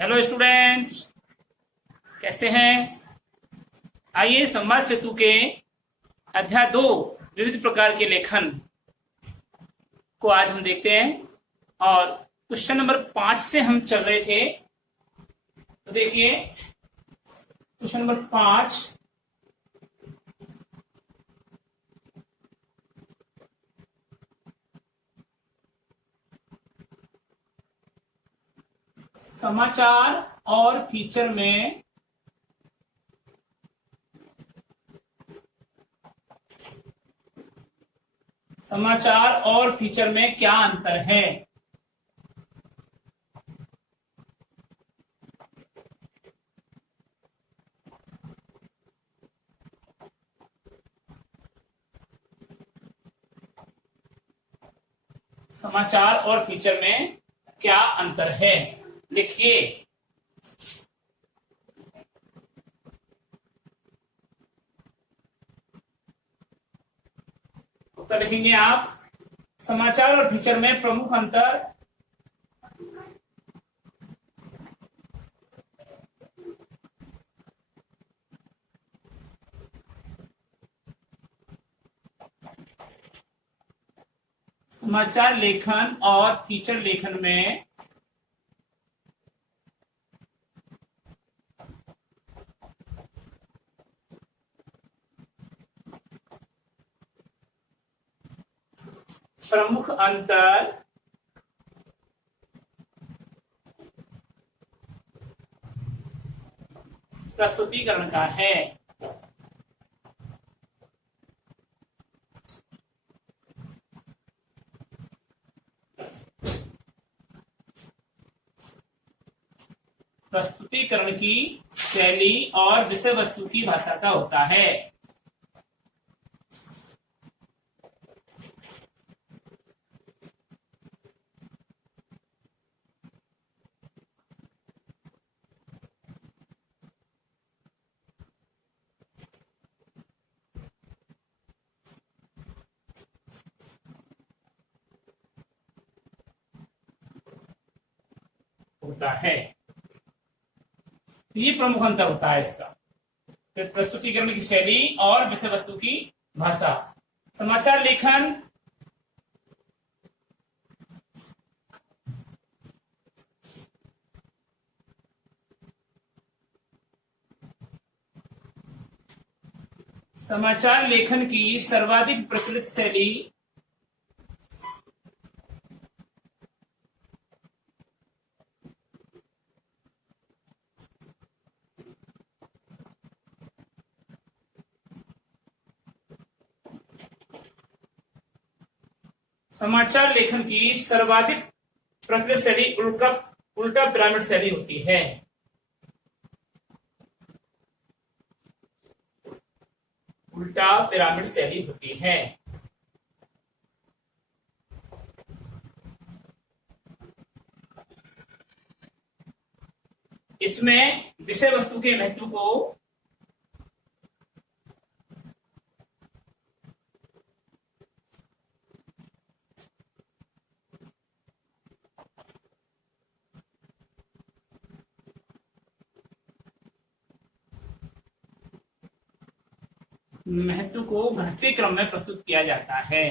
Hello students, कैसे हैं। आइए संवाद सेतु के अध्याय 2 विविध प्रकार के लेखन को आज हम देखते हैं। और क्वेश्चन नंबर 5 से हम चल रहे थे। तो देखिए क्वेश्चन नंबर 5, समाचार और फीचर में क्या अंतर है। समाचार और फीचर में क्या अंतर है, लिखिए। उत्तर लिखेंगे आप। समाचार और फीचर में प्रमुख अंतर। समाचार लेखन और फीचर लेखन में प्रमुख अंतर प्रस्तुतिकरण का है। प्रस्तुतिकरण की शैली और विषय वस्तु की भाषा का होता है। होता है, ये प्रमुख अंतर होता है इसका। फिर प्रस्तुतिकरण की शैली और विषय वस्तु की भाषा। समाचार लेखन की सर्वाधिक प्रचलित शैली उल्टा पिरामिड शैली होती है। उल्टा पिरामिड शैली होती है। इसमें विषय वस्तु के महत्व को घटते क्रम में प्रस्तुत किया जाता है।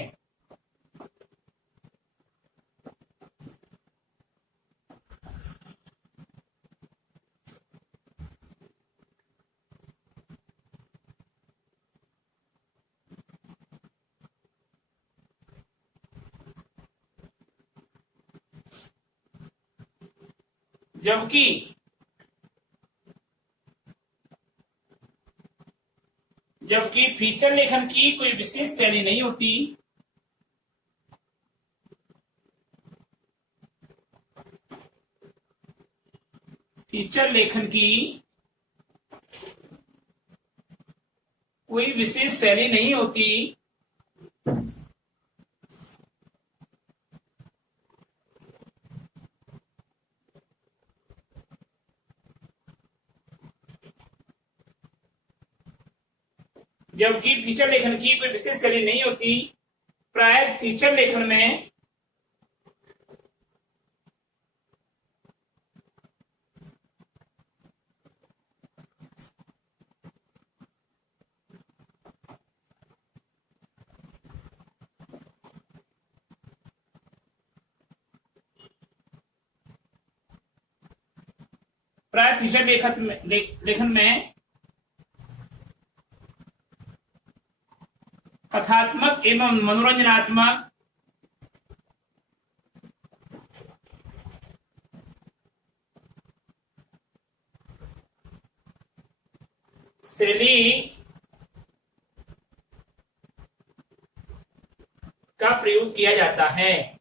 जबकि फीचर लेखन की कोई विशेष शैली नहीं होती। फीचर लेखन की कोई विशेष शैली नहीं होती। जबकि फीचर लेखन की कोई विशेष शैली नहीं होती। प्राय फीचर लेखन में प्राय फीचर लेखन में कथात्मक एवं मनोरंजनात्मक शैली का प्रयोग किया जाता है।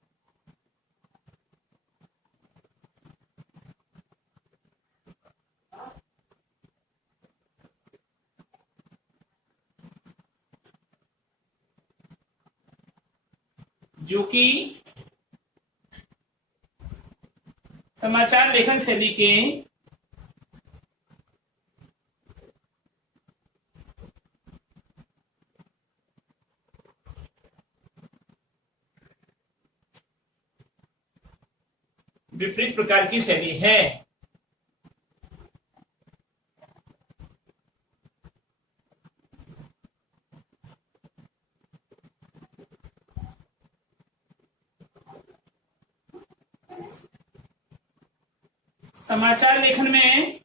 जो कि समाचार लेखन शैली के विपरीत प्रकार की शैली है। समाचार लेखन में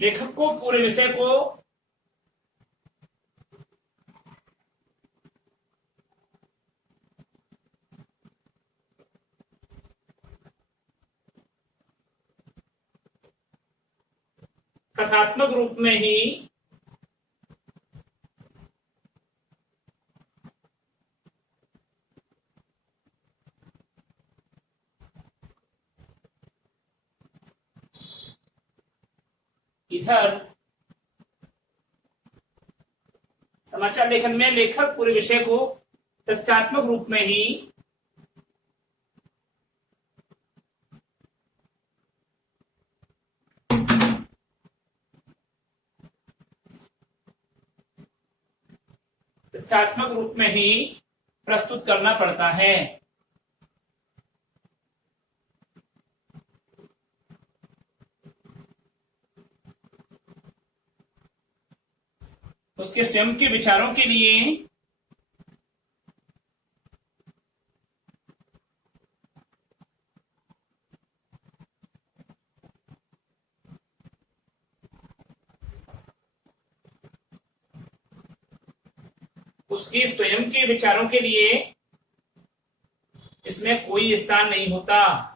लेखक को पूरे विषय को कथात्मक रूप में ही इधर समाचार लेखन में लेखक पूरे विषय को तथ्यात्मक रूप में ही प्रस्तुत करना पड़ता है। उसके स्वयं के विचारों के लिए उसके स्वयं के विचारों के लिए इसमें कोई स्थान नहीं होता।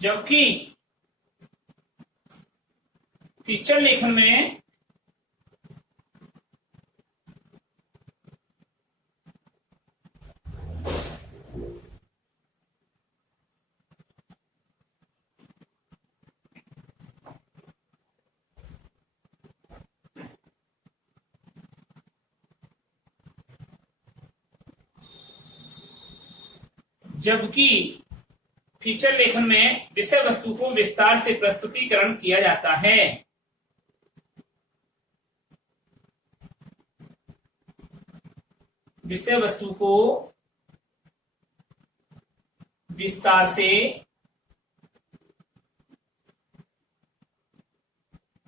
जबकि फीचर लेखन में विषय वस्तु को विस्तार से प्रस्तुतिकरण किया जाता है। विषय वस्तु को विस्तार से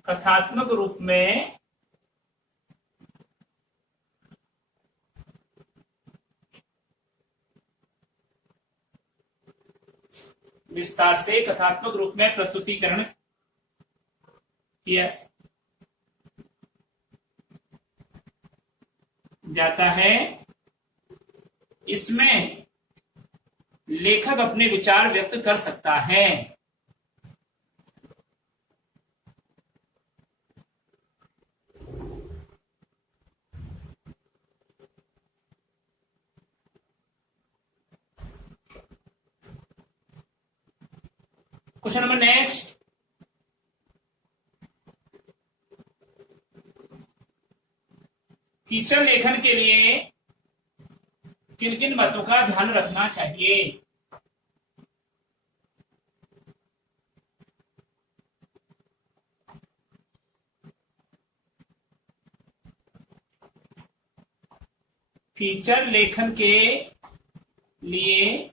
कथात्मक रूप में प्रस्तुतिकरण किया जाता है। इसमें लेखक अपने विचार व्यक्त कर सकता है। क्वेश्चन नंबर नेक्स्ट, फीचर लेखन के लिए किन किन बातों का ध्यान रखना चाहिए? फीचर लेखन के लिए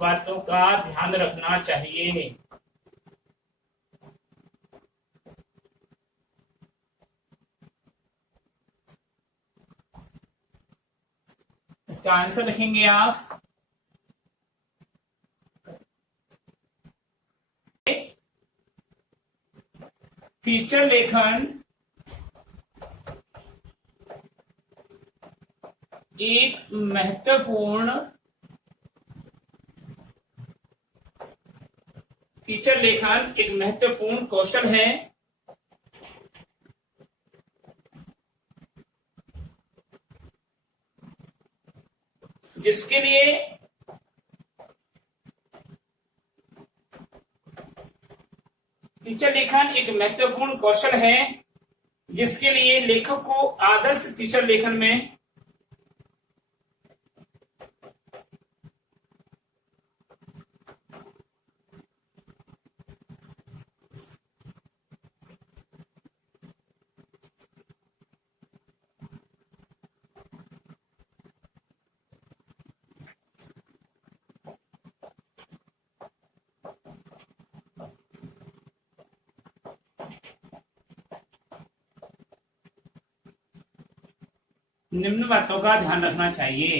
बातों का ध्यान रखना चाहिए। इसका आंसर लिखेंगे आप फीचर लेखन एक महत्वपूर्ण कौशल है जिसके लिए फीचर लेखन एक महत्वपूर्ण कौशल है जिसके लिए लेखक को आदर्श फीचर लेखन में निम्न बातों का ध्यान रखना चाहिए।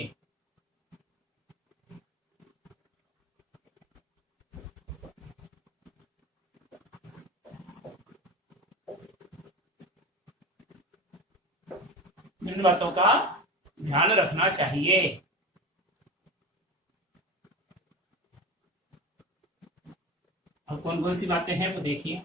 निम्न बातों का ध्यान रखना चाहिए। और कौन कौन सी बातें हैं वो देखिए।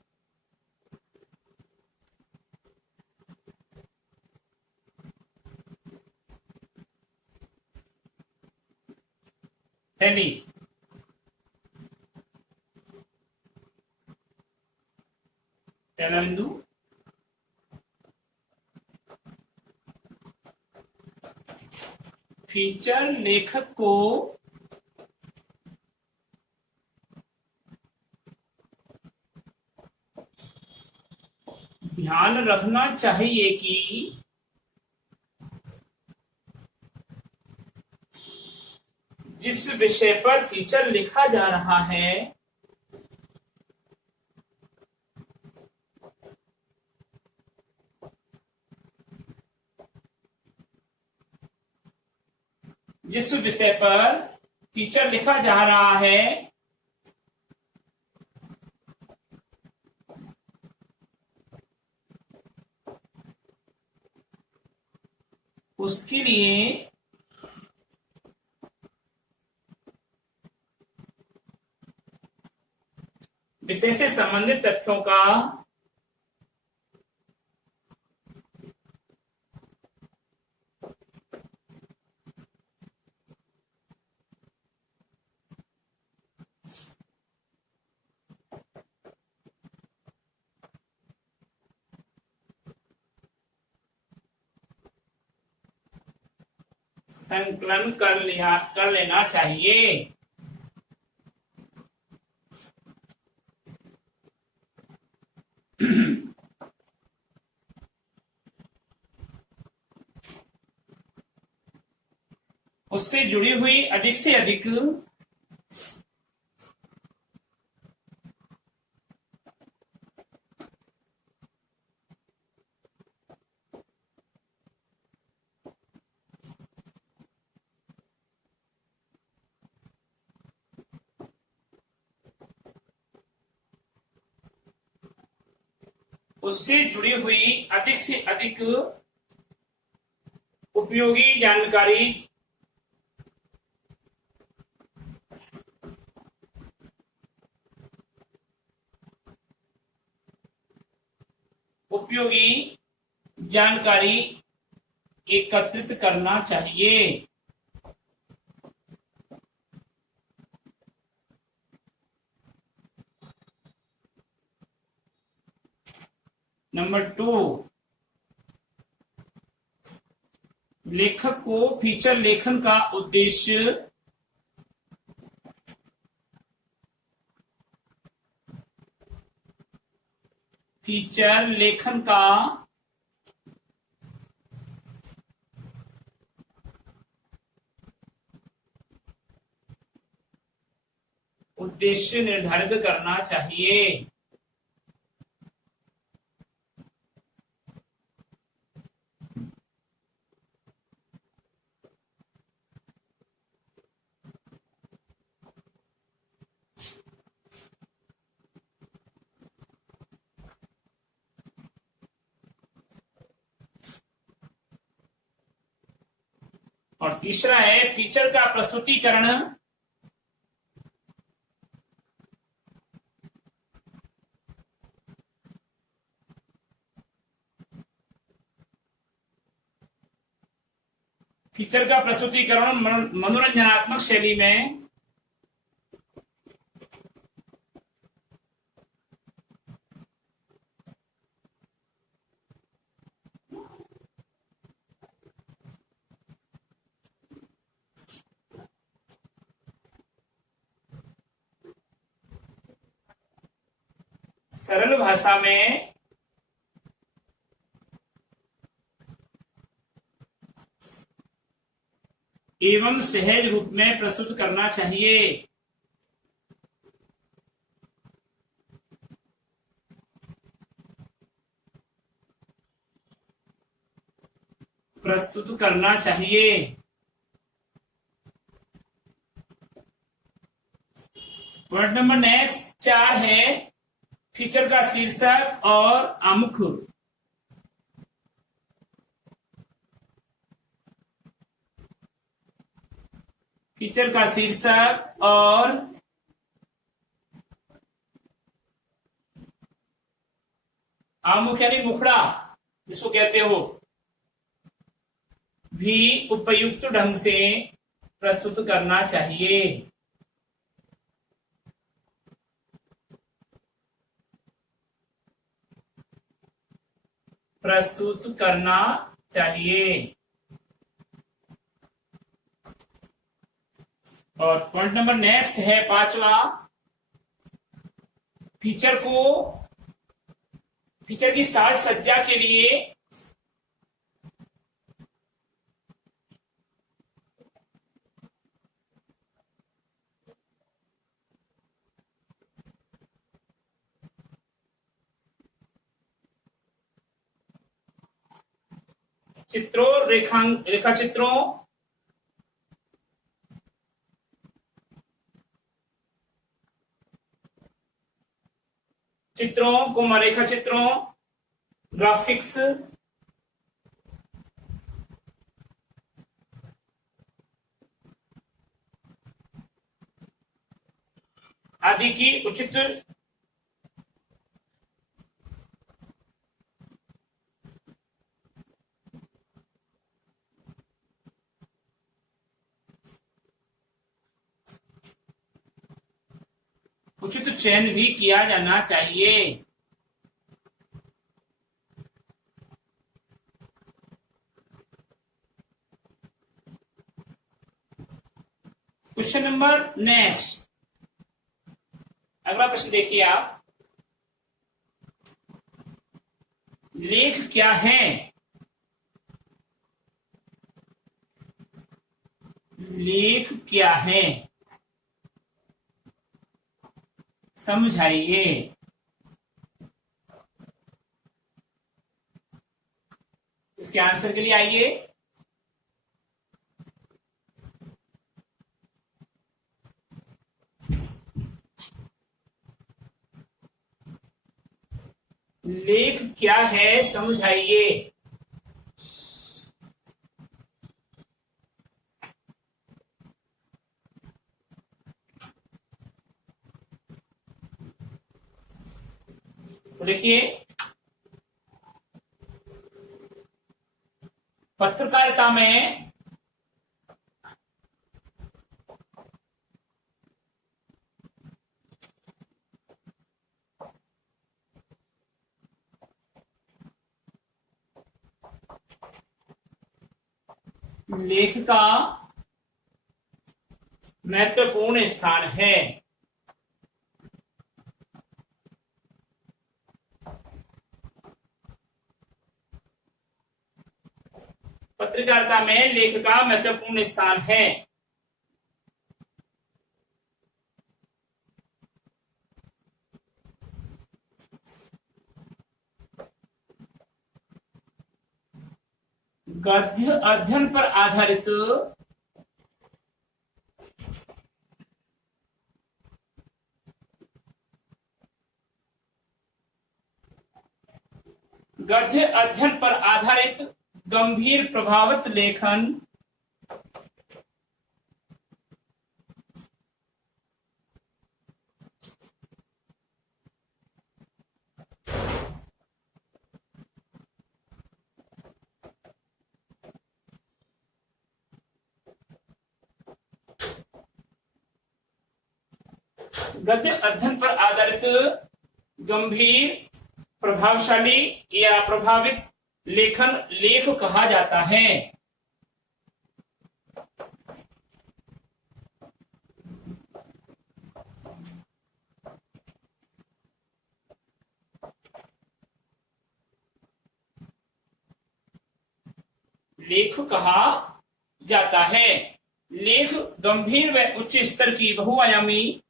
पहली, पहला बिंदु, फीचर लेखक को ध्यान रखना चाहिए कि जिस विषय पर फीचर लिखा जा रहा है जिस विषय पर फीचर लिखा जा रहा है उसके लिए विषय से संबंधित तथ्यों का संकलन कर लेना चाहिए। उससे जुड़ी हुई अधिक से अधिक उससे जुड़ी हुई अधिक से अधिक उपयोगी जानकारी एकत्रित करना चाहिए। नंबर 2, लेखक को फीचर लेखन का उद्देश्य फीचर लेखन का उद्देश्य निर्धारित करना चाहिए। और तीसरा है फीचर का प्रस्तुतिकरण। फीचर का प्रस्तुतिकरण मनोरंजनात्मक शैली में सरल भाषा में एवं सहज रूप में प्रस्तुत करना चाहिए। प्रस्तुत करना चाहिए। पॉइंट नंबर नेक्स्ट 4 है फीचर का शीर्षक और आमुख। फीचर का शीर्षक और आमुख यानी मुखड़ा जिसको कहते हो भी उपयुक्त ढंग से प्रस्तुत करना चाहिए। प्रस्तुत करना चाहिए। और पॉइंट नंबर नेक्स्ट है 5वां फीचर की साज सज्जा के लिए रेखा चित्रों रेखा चित्रों ग्राफिक्स आदि की उचित चयन भी किया जाना चाहिए। क्वेश्चन नंबर नेक्स्ट, अगला प्रश्न देखिए आप। लेख क्या है? लेख क्या है समझाइए। इसके आंसर के लिए आइए। लेख क्या है समझाइए। तो देखिए, पत्रकारिता में लेख का महत्वपूर्ण स्थान है। पत्रकारिता में लेख का महत्वपूर्ण स्थान है। गद्य अध्ययन पर आधारित गद्य अध्ययन पर आधारित गंभीर प्रभावित लेखन गद्य अध्ययन पर आधारित गंभीर प्रभावशाली या प्रभावित लेखन लेख कहा जाता है। लेख कहा जाता है। लेख गंभीर व उच्च स्तर की बहुआयामी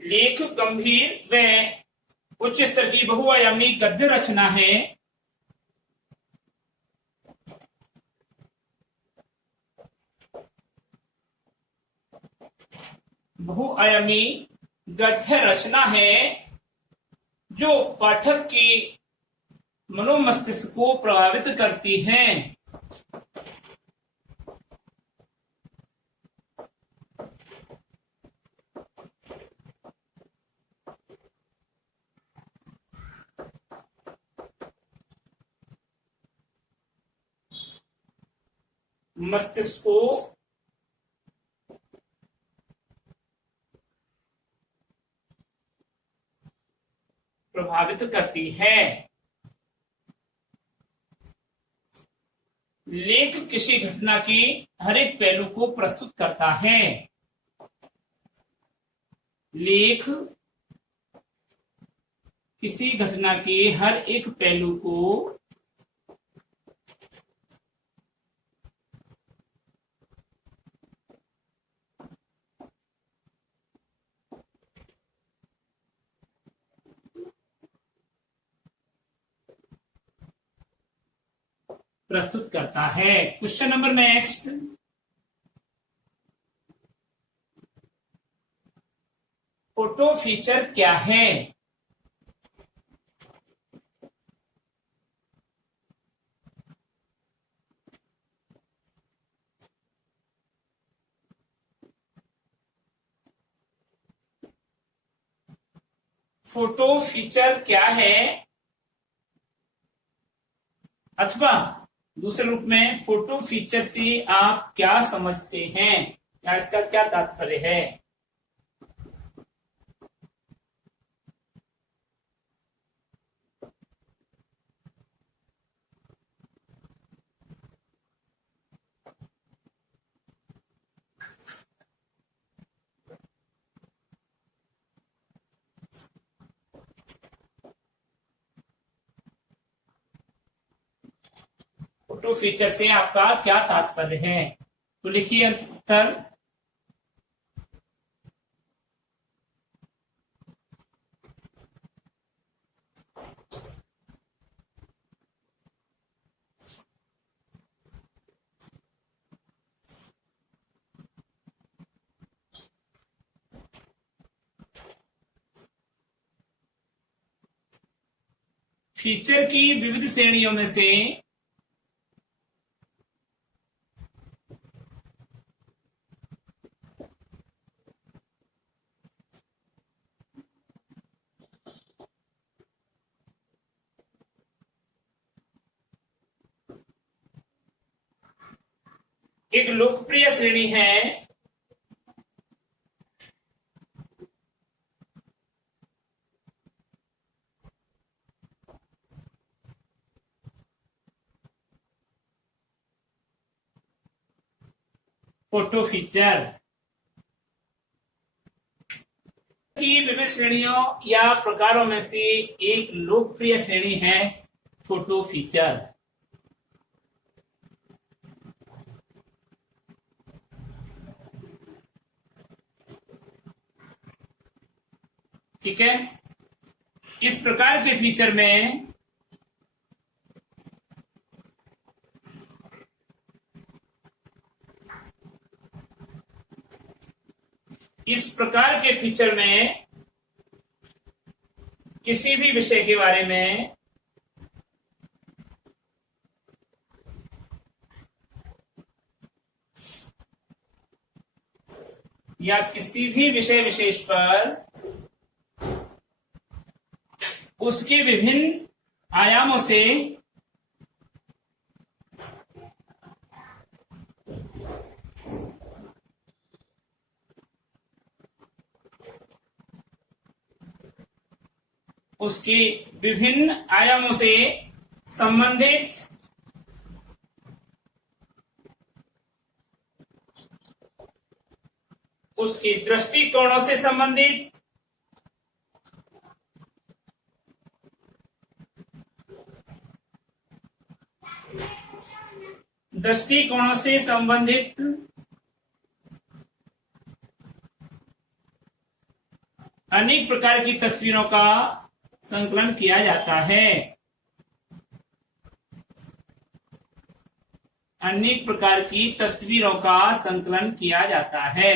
लेख गंभीर व उच्च स्तर की बहुआयामी गद्य रचना है। बहुआयामी गद्य रचना है जो पाठक की मनोमस्तिष्क को प्रभावित करती है। मस्तिष्क को प्रभावित करती है। लेख किसी घटना की हर एक पहलू को प्रस्तुत करता है। लेख किसी घटना के हर एक पहलू को प्रस्तुत करता है। Question number next, photo feature क्या है? फोटो फीचर क्या है, अथवा दूसरे रूप में फोटो फीचर से आप क्या समझते हैं या इसका क्या तात्पर्य है? फोटो फीचर से आपका क्या तात्पर्य है? तो लिखिए उत्तर। फीचर की विविध श्रेणियों में से एक लोकप्रिय श्रेणी है फोटो फीचर। की विविध श्रेणियों या प्रकारों में से एक लोकप्रिय श्रेणी है फोटो फीचर। ठीक है, इस प्रकार के फीचर में किसी भी विषय के बारे में या किसी भी विषय विशेष पर उसके विभिन्न आयामों से संबंधित उसके दृष्टिकोणों से संबंधित अनेक प्रकार की तस्वीरों का संकलन किया जाता है। अनेक प्रकार की तस्वीरों का संकलन किया जाता है।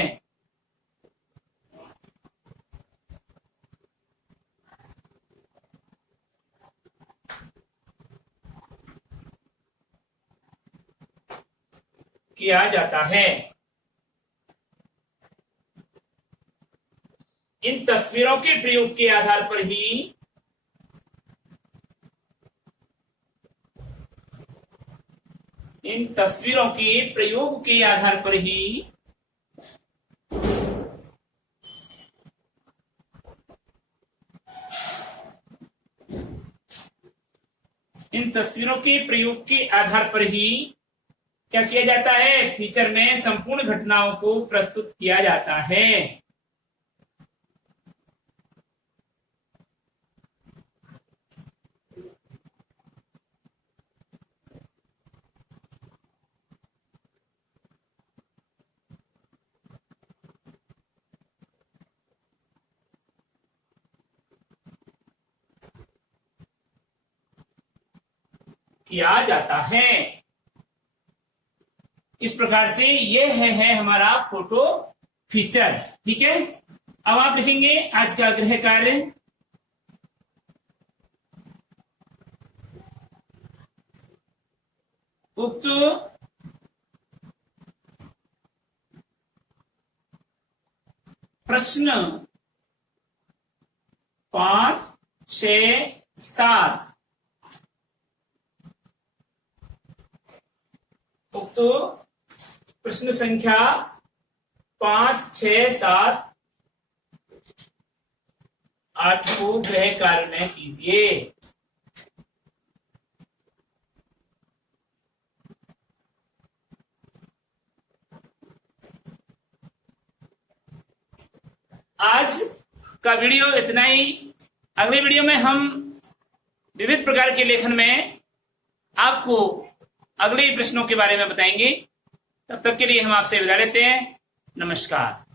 इन तस्वीरों के प्रयोग के आधार पर ही क्या किया जाता है, फीचर में संपूर्ण घटनाओं को प्रस्तुत किया जाता है। इस प्रकार से यह है हमारा फोटो फीचर। ठीक है, अब आप लिखेंगे आज का गृह कार्य। उक्त प्रश्न 5, 6, 7 उक्त प्रश्न संख्या 5, 6, 7, 8 को गृह कार्य में कीजिए। आज का वीडियो इतना ही। अगले वीडियो में हम विविध प्रकार के लेखन में आपको अगले प्रश्नों के बारे में बताएंगे। तब तक के लिए हम आपसे विदा लेते हैं। नमस्कार।